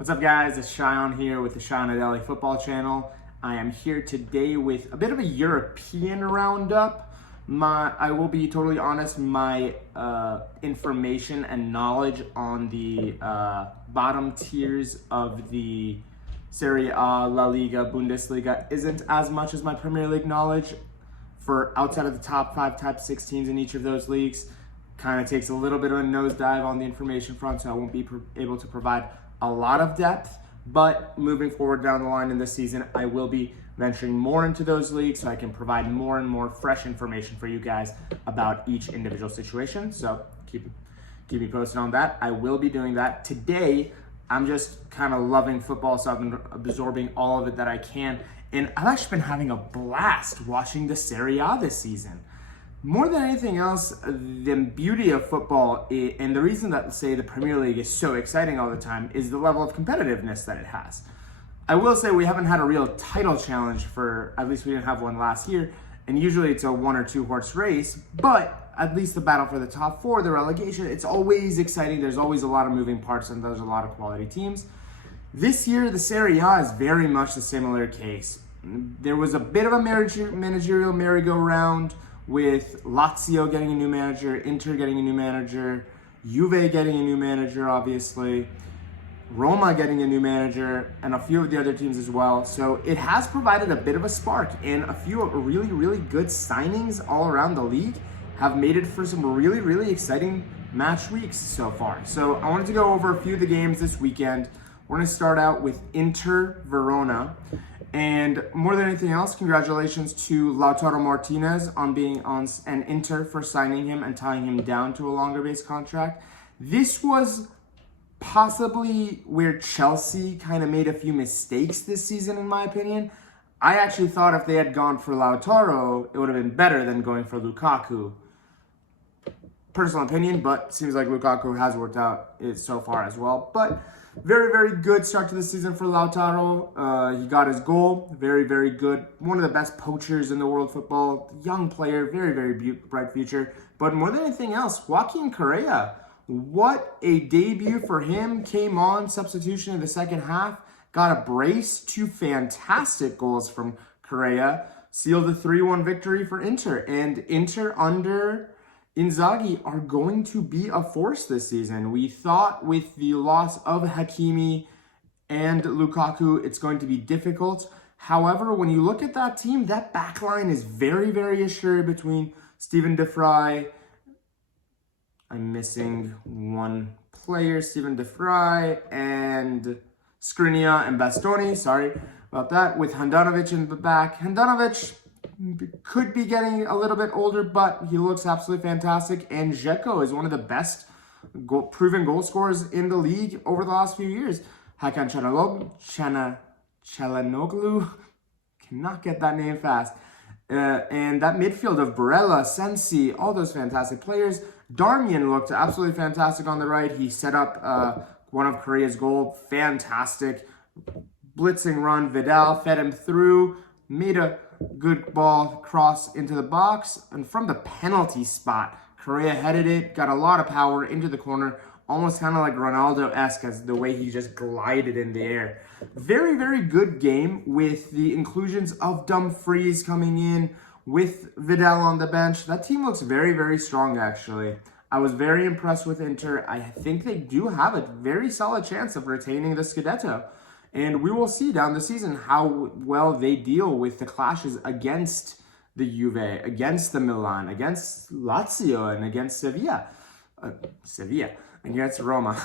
What's up, guys? It's Cheyenne here with the Cheyenne Daily Football Channel. I am here today with a bit of a European roundup. I will be totally honest, my information and knowledge on the bottom tiers of the Serie A, La Liga, Bundesliga isn't as much as my Premier League knowledge. For outside of the top 5, top 6 teams in each of those leagues, kind of takes a little bit of a nosedive on the information front, so I won't be able to provide a lot of depth. But moving forward down the line in this season, I will be venturing more into those leagues so I can provide more and more fresh information for you guys about each individual situation. So keep me posted on that. I will be doing that. Today, I'm just kind of loving football, so I've been absorbing all of it that I can. And I've actually been having a blast watching the Serie A this season. More than anything else, the beauty of football, and the reason that, say, the Premier League is so exciting all the time, is the level of competitiveness that it has. I will say we haven't had a real title challenge at least we didn't have one last year, and usually it's a 1 or 2 horse race, but at least the battle for the top 4, the relegation, it's always exciting. There's always a lot of moving parts, and there's a lot of quality teams. This year, the Serie A is very much the similar case. There was a bit of a managerial merry-go-round, with Lazio getting a new manager, Inter getting a new manager, Juve getting a new manager, obviously, Roma getting a new manager, and a few of the other teams as well. So it has provided a bit of a spark, and a few really, really good signings all around the league have made it for some really, really exciting match weeks so far. So I wanted to go over a few of the games this weekend. We're going to start out with Inter Verona. And more than anything else, congratulations to Lautaro Martinez on being on an Inter for signing him and tying him down to a longer base contract. This was possibly where Chelsea kind of made a few mistakes this season, in my opinion. I actually thought if they had gone for Lautaro, it would have been better than going for Lukaku. Personal opinion, but seems like Lukaku has worked out so far as well. But very, very good start to the season for Lautaro. He got his goal. Very, very good. One of the best poachers in the world of football. Young player. Very, very bright future. But more than anything else, Joaquin Correa. What a debut for him. Came on substitution in the second half. Got a brace. 2 fantastic goals from Correa. Sealed the 3-1 victory for Inter. And Inter under Inzaghi are going to be a force this season. We thought with the loss of Hakimi and Lukaku, it's going to be difficult. However, when you look at that team, that back line is very, very assured between Steven De Vrij. I'm missing one player, Steven De Vrij and Skriniar and Bastoni. Sorry about that. With Handanovic in the back. Handanovic could be getting a little bit older, but he looks absolutely fantastic. And Dzeko is one of the best proven goal scorers in the league over the last few years. Hakan Çalhanoğlu, cannot get that name fast. And that midfield of Barella, Sensi, all those fantastic players. Darmian looked absolutely fantastic on the right. He set up one of Korea's goal. Fantastic. Blitzing run. Vidal fed him through. Made a good ball cross into the box, and from the penalty spot, Correa headed it, got a lot of power into the corner, almost kind of like Ronaldo-esque as the way he just glided in the air. Very, very good game with the inclusions of Dumfries coming in, with Vidal on the bench. That team looks very, very strong, actually. I was very impressed with Inter. I think they do have a very solid chance of retaining the Scudetto. And we will see down the season how well they deal with the clashes against the Juve, against the Milan, against Lazio, and against Sevilla, against Roma,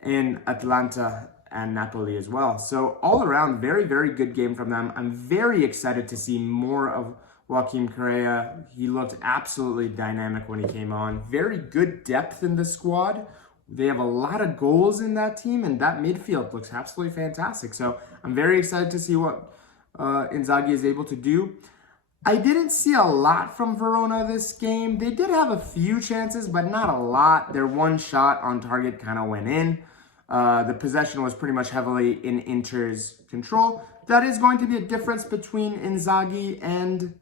and Atlanta and Napoli as well. So all around, very, very good game from them. I'm very excited to see more of Joaquin Correa. He looked absolutely dynamic when he came on. Very good depth in the squad. They have a lot of goals in that team, and that midfield looks absolutely fantastic. So I'm very excited to see what Inzaghi is able to do. I didn't see a lot from Verona this game. They did have a few chances, but not a lot. Their one shot on target kind of went in. The possession was pretty much heavily in Inter's control. That is going to be a difference between Inzaghi and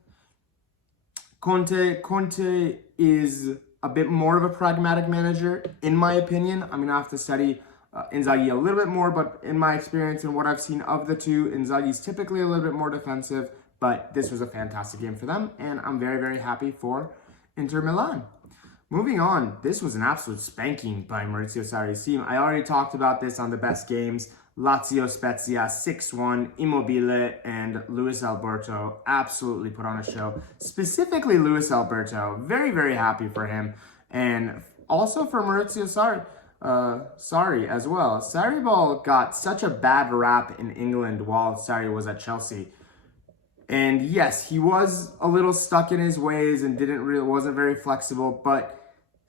Conte. Conte is a bit more of a pragmatic manager, in my opinion. I'm going to have to study Inzaghi a little bit more, but in my experience and what I've seen of the two, Inzaghi's typically a little bit more defensive, but this was a fantastic game for them, and I'm very, very happy for Inter Milan. Moving on, this was an absolute spanking by Maurizio Sarri's team. I already talked about this on the best games. Lazio Spezia 6-1, Immobile and Luis Alberto absolutely put on a show. Specifically Luis Alberto, very, very happy for him. And also for Maurizio Sarri as well. Sarri ball got such a bad rap in England while Sarri was at Chelsea. And yes, he was a little stuck in his ways and wasn't very flexible, but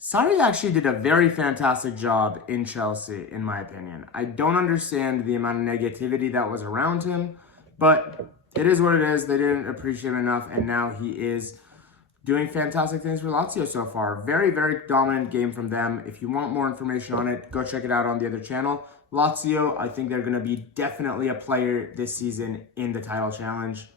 Sarri actually did a very fantastic job in Chelsea, in my opinion. I don't understand the amount of negativity that was around him, but it is what it is. They didn't appreciate him enough, and now he is doing fantastic things for Lazio so far. Very, very dominant game from them. If you want more information on it, go check it out on the other channel. Lazio, I think they're going to be definitely a player this season in the title challenge.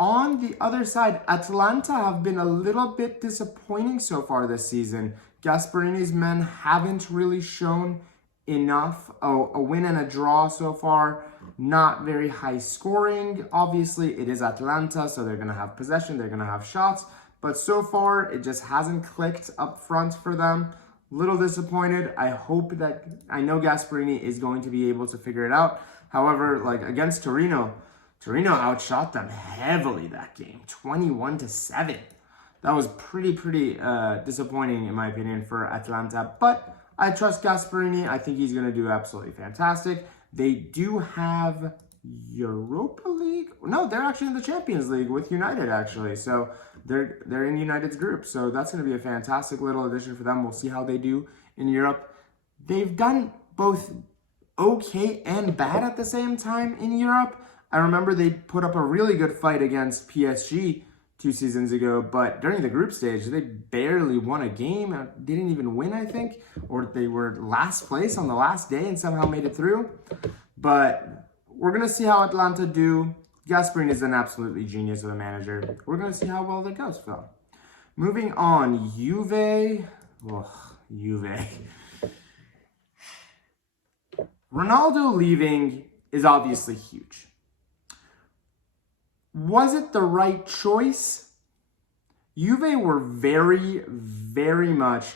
On the other side, Atalanta have been a little bit disappointing so far this season. Gasparini's men haven't really shown enough. A win and a draw so far, not very high scoring. Obviously, it is Atalanta, so they're going to have possession, they're going to have shots. But so far, it just hasn't clicked up front for them. Little disappointed. I know Gasparini is going to be able to figure it out. However, like against Torino outshot them heavily that game, 21-7. That was pretty disappointing in my opinion for Atalanta, but I trust Gasparini. I think he's going to do absolutely fantastic. They do have Europa League. No, they're actually in the Champions League with United actually. So they're in United's group. So that's going to be a fantastic little addition for them. We'll see how they do in Europe. They've done both okay and bad at the same time in Europe. I remember they put up a really good fight against PSG 2 seasons ago, but during the group stage, they barely won a game. Didn't even win, I think, or they were last place on the last day and somehow made it through. But we're going to see how Atalanta do. Gasparini is an absolutely genius of a manager. We're going to see how well that goes for them. Moving on, Juve. Ronaldo leaving is obviously huge. Was it the right choice? Juve were very, very much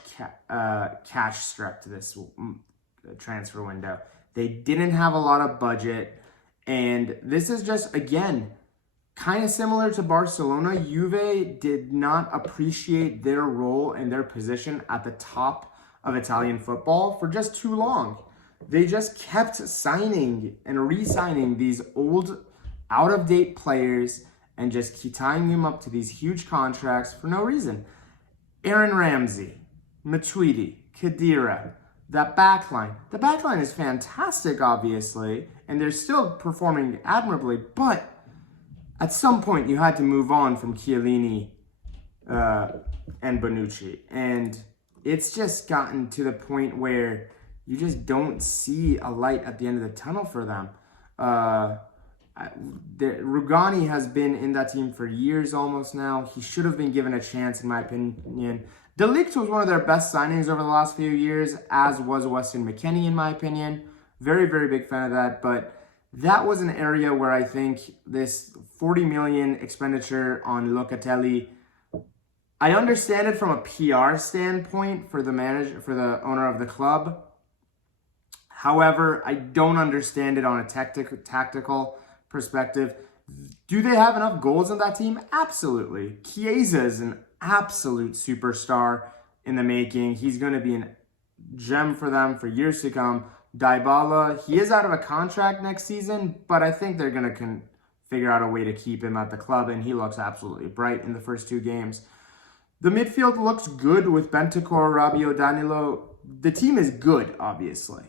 cash-strapped this transfer window. They didn't have a lot of budget, and this is just, again, kind of similar to Barcelona. Juve did not appreciate their role and their position at the top of Italian football for just too long. They just kept signing and re-signing these old, out-of-date players and just keep tying them up to these huge contracts for no reason. Aaron Ramsey, Matuidi, Khedira, that backline. The backline is fantastic, obviously, and they're still performing admirably, but at some point you had to move on from Chiellini and Bonucci. And it's just gotten to the point where you just don't see a light at the end of the tunnel for them. Rugani has been in that team for years almost now. He should have been given a chance, in my opinion. De Ligt was one of their best signings over the last few years, as was Weston McKennie, in my opinion. Very, very big fan of that, but that was an area where I think this 40 million expenditure on Locatelli, I understand it from a PR standpoint for the manager, for the owner of the club. However, I don't understand it on a tactical perspective. Do they have enough goals in that team? Absolutely. Chiesa is an absolute superstar in the making. He's going to be a gem for them for years to come. Dybala, he is out of a contract next season, but I think they're going to figure out a way to keep him at the club, and he looks absolutely bright in the first 2 games. The midfield looks good with Bentancur, Rabiot, Danilo. The team is good, obviously.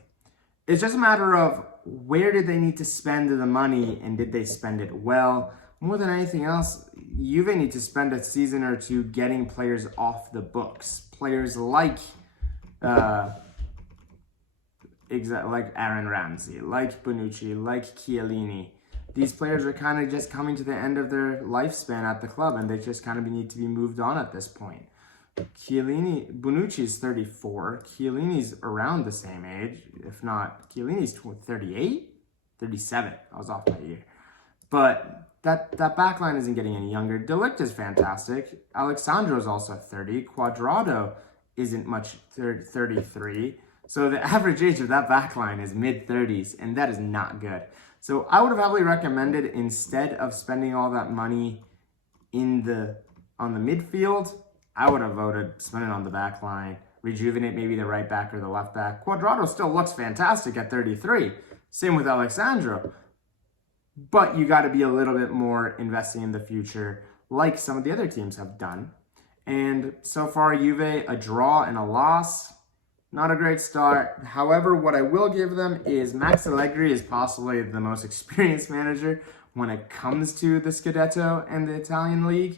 It's just a matter of where did they need to spend the money, and did they spend it well? More than anything else, Juve need to spend a season or 2 getting players off the books. Players like Aaron Ramsey, like Bonucci, like Chiellini. These players are kind of just coming to the end of their lifespan at the club, and they just kind of need to be moved on at this point. Bonucci's 34. Chiellini's around the same age, if not. Chiellini's 38, 37. I was off by a year. But that back line isn't getting any younger. De Ligt is fantastic. Alexandro's also 30. Cuadrado isn't much, 33. So the average age of that back line is mid-30s, and that is not good. So I would have heavily recommended, instead of spending all that money on the midfield, I would have voted spend it on the back line, rejuvenate maybe the right back or the left back. Cuadrado still looks fantastic at 33. Same with Alexandro. But you got to be a little bit more investing in the future, like some of the other teams have done. And so far, Juve, a draw and a loss. Not a great start. However, what I will give them is Max Allegri is possibly the most experienced manager when it comes to the Scudetto and the Italian league.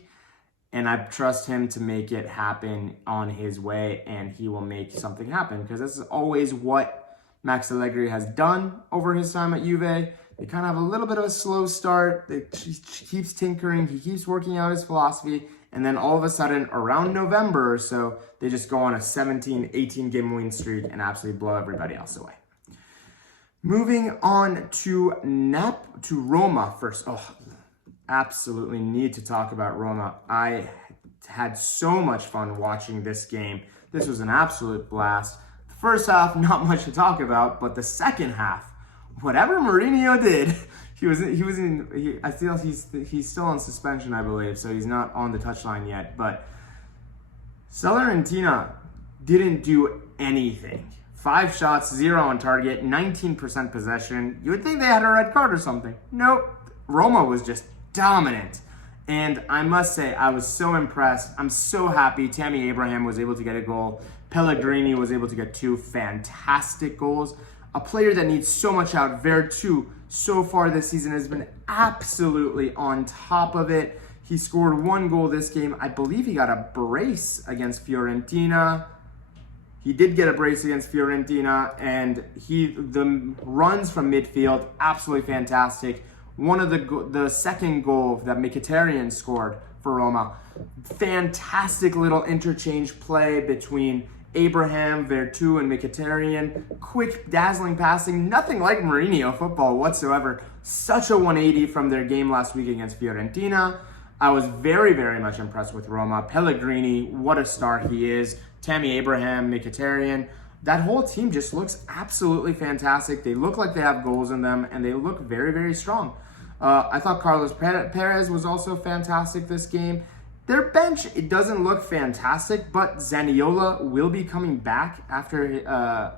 And I trust him to make it happen on his way, and he will make something happen, because this is always what Max Allegri has done over his time at Juve. They kind of have a little bit of a slow start. He keeps tinkering. He keeps working out his philosophy. And then all of a sudden, around November or so, they just go on a 17, 18 game win streak and absolutely blow everybody else away. Moving on to Roma first. Oh, absolutely need to talk about Roma. I had so much fun watching this game. This was an absolute blast. The first half, not much to talk about, but the second half, whatever Mourinho did, I feel he's still on suspension, I believe, so he's not on the touchline yet. But Salernitana didn't do anything. 5 shots, 0 on target, 19% possession. You would think they had a red card or something. Nope. Roma was just dominant. And I must say, I was so impressed. I'm so happy Tammy Abraham was able to get a goal. Pellegrini was able to get 2 fantastic goals. A player that needs so much out, Vertu, so far this season has been absolutely on top of it. He scored 1 goal this game. I believe he got a brace against Fiorentina. He did get a brace against Fiorentina, and the runs from midfield, absolutely fantastic. One of the second goal that Mkhitaryan scored for Roma, fantastic little interchange play between Abraham, Vertu, and Mkhitaryan. Quick, dazzling passing, nothing like Mourinho football whatsoever. Such a 180 from their game last week against Fiorentina. I was very, very much impressed with Roma. Pellegrini, what a star he is. Tammy Abraham, Mkhitaryan. That whole team just looks absolutely fantastic. They look like they have goals in them, and they look very, very strong. I thought Carlos Perez was also fantastic this game. Their bench, it doesn't look fantastic, but Zaniolo will be coming back after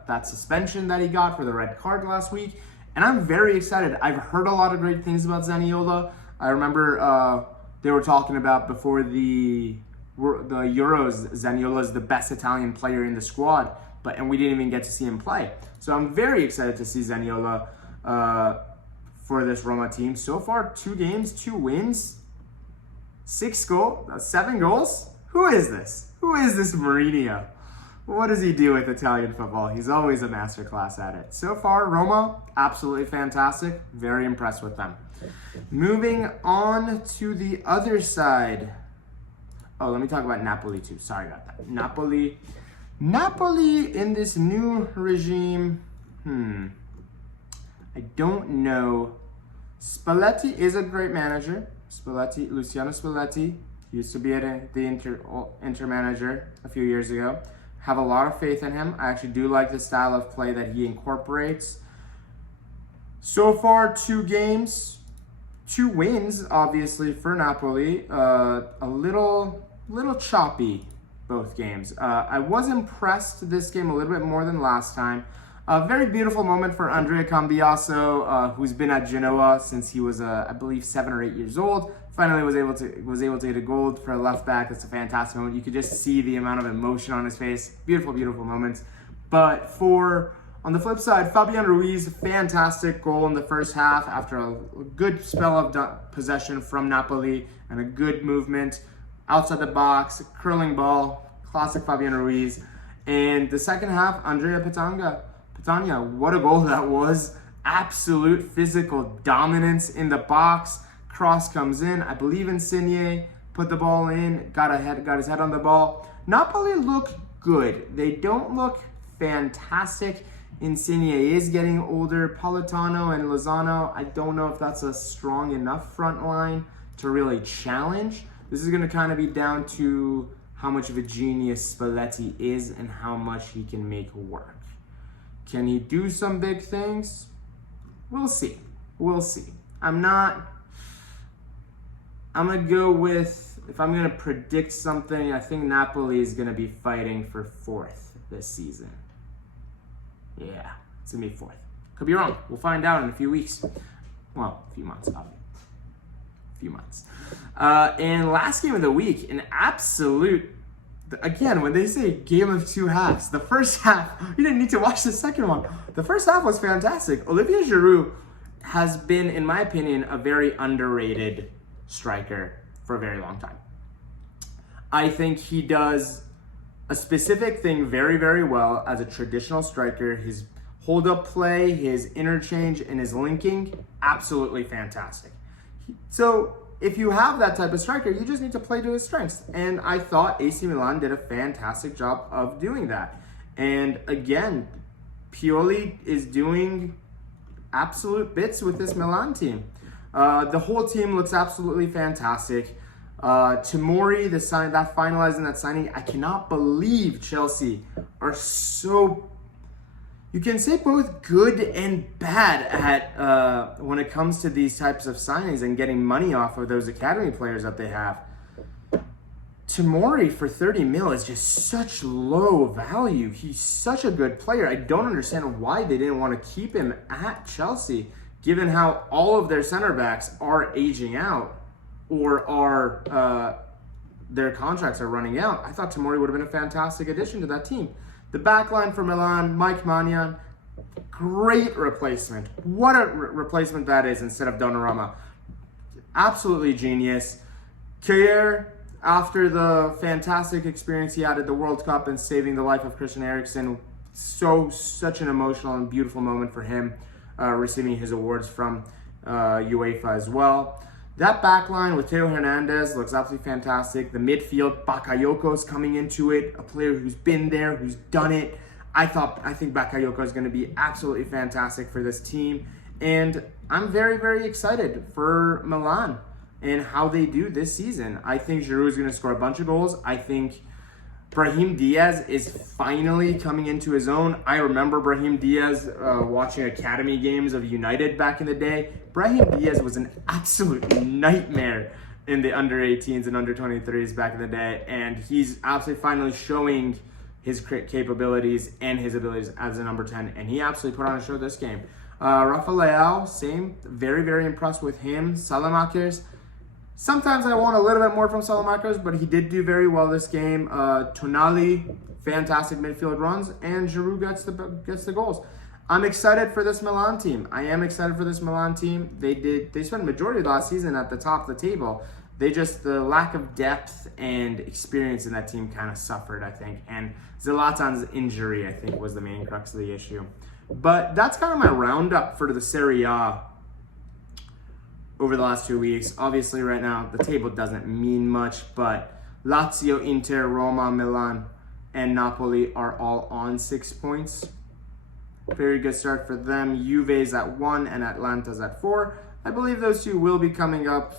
that suspension that he got for the red card last week. And I'm very excited. I've heard a lot of great things about Zaniolo. I remember they were talking about before the Euros, Zaniolo is the best Italian player in the squad, and we didn't even get to see him play. So I'm very excited to see Zaniolo for this Roma team. So far, 2 games, 2 wins, 7 goals. Who is this? Who is this Mourinho? What does he do with Italian football? He's always a masterclass at it. So far, Roma, absolutely fantastic. Very impressed with them. Moving on to the other side. Oh, let me talk about Napoli too. Sorry about that. Napoli in this new regime. I don't know. Spalletti is a great manager. Luciano Spalletti used to be the Inter manager a few years ago. Have a lot of faith in him. I actually do like the style of play that he incorporates. So far, 2 games, 2 wins, obviously, for Napoli. A little choppy, both games. I was impressed this game a little bit more than last time. A very beautiful moment for Andrea Cambiaso, who's been at Genoa since he was, I believe, 7 or 8 years old. Finally was able to get a goal for a left back. That's a fantastic moment. You could just see the amount of emotion on his face. Beautiful, beautiful moments. But on the flip side, Fabian Ruiz, fantastic goal in the first half after a good spell of possession from Napoli and a good movement outside the box, curling ball, classic Fabian Ruiz. And the second half, Andrea Petagna, what a goal that was. Absolute physical dominance in the box. Cross comes in. I believe Insigne put the ball in, got his head on the ball. Napoli look good. They don't look fantastic. Insigne is getting older. Politano and Lozano, I don't know if that's a strong enough front line to really challenge. This is going to kind of be down to how much of a genius Spalletti is and how much he can make work. Can he do some big things? We'll see. We'll see. I'm going to go with, if I'm going to predict something, I think Napoli is going to be fighting for 4th this season. Yeah, it's going to be 4th. Could be wrong. We'll find out in a few weeks. Well, a few months, obviously. A few months. And last game of the week, an absolute, again, when they say game of two halves, the first half, you didn't need to watch the second one. The first half was fantastic. Olivier Giroud has been, in my opinion, a very underrated striker for a very long time. I think he does a specific thing very, very well as a traditional striker. His hold-up play, his interchange, and his linking, absolutely fantastic. So if you have that type of striker, you just need to play to his strengths. And I thought AC Milan did a fantastic job of doing that. And again, Pioli is doing absolute bits with this Milan team. The whole team looks absolutely fantastic. Tomori, that finalizing that signing, I cannot believe Chelsea are so, you can say both good and bad at when it comes to these types of signings and getting money off of those academy players that they have. Tomori for 30 mil is just such low value. He's such a good player. I don't understand why they didn't want to keep him at Chelsea, given how all of their center backs are aging out or are their contracts are running out. I thought Tomori would have been a fantastic addition to that team. The back line for Milan, Mike Maignan, great replacement. What a replacement that is instead of Donnarumma. Absolutely genius. Kjaer, after the fantastic experience he had at the World Cup and saving the life of Christian Eriksen, such an emotional and beautiful moment for him, receiving his awards from UEFA as well. That back line with Theo Hernandez looks absolutely fantastic. The midfield, Bakayoko's coming into it, a player who's been there, who's done it. I think Bakayoko is going to be absolutely fantastic for this team. And I'm very, very excited for Milan and how they do this season. I think Giroud is going to score a bunch of goals. I think Brahim Diaz is finally coming into his own. I remember Brahim Diaz watching academy games of United back in the day. Brahim Diaz was an absolute nightmare in the under-18s and under-23s back in the day, and he's absolutely finally showing his capabilities and his abilities as a number 10, and he absolutely put on a show this game. Rafa Leao, same. Very, very impressed with him. Salamakers. Sometimes I want a little bit more from Salamakers, but he did do very well this game. Tonali, fantastic midfield runs, and Giroud gets the goals. I'm excited for this Milan team. I am excited for this Milan team. They spent the majority of last season at the top of the table. The lack of depth and experience in that team kind of suffered, I think. And Zlatan's injury, I think, was the main crux of the issue. But that's kind of my roundup for the Serie A over the last 2 weeks. Obviously, right now, the table doesn't mean much, but Lazio, Inter, Roma, Milan, and Napoli are all on 6 points. Very good start for them. Juve's at 1 and Atlanta's at 4. I believe those two will be coming up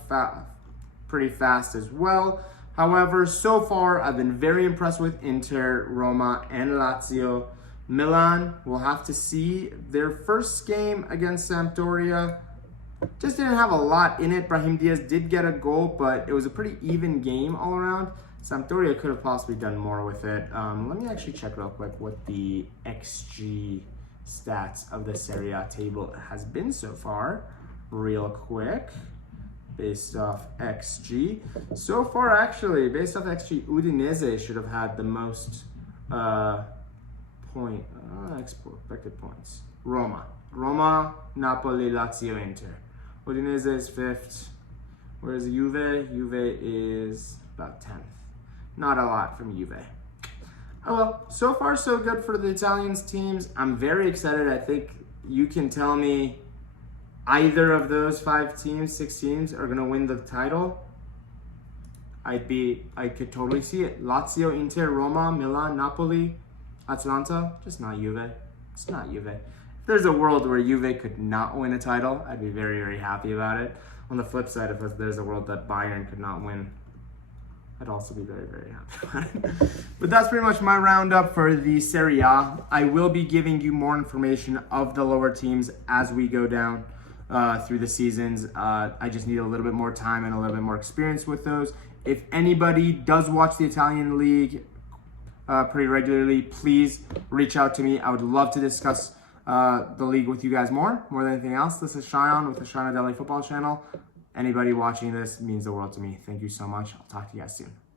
pretty fast as well. However, so far, I've been very impressed with Inter, Roma, and Lazio. Milan, we'll have to see. Their first game against Sampdoria just didn't have a lot in it. Brahim Diaz did get a goal, but it was a pretty even game all around. Sampdoria could have possibly done more with it. Let me actually check real quick what the XG stats of the Serie A table has been so far. Real quick. Based off XG. So far, actually, based off XG, Udinese should have had the most expected points. Roma, Napoli, Lazio, Inter. Udinese is 5th. Whereas Juve? Juve is about 10th. Not a lot from Juve. Oh well, so far so good for the Italians teams. I'm very excited. I think you can tell me either of those 6 teams are going to win the title. I could totally see it. Lazio, Inter, Roma, Milan, Napoli, Atalanta, just not Juve. It's not Juve. If there's a world where Juve could not win a title, I'd be very, very happy about it. On the flip side, if there's a world that Bayern could not win, I'd also be very, very happy about it. But that's pretty much my roundup for the Serie A. I will be giving you more information of the lower teams as we go down through the seasons. I just need a little bit more time and a little bit more experience with those. If anybody does watch the Italian League pretty regularly, please reach out to me. I would love to discuss the league with you guys more than anything else. This is Cheyenne with the Cheyenne Daily Football Channel. Anybody watching this means the world to me. Thank you so much. I'll talk to you guys soon.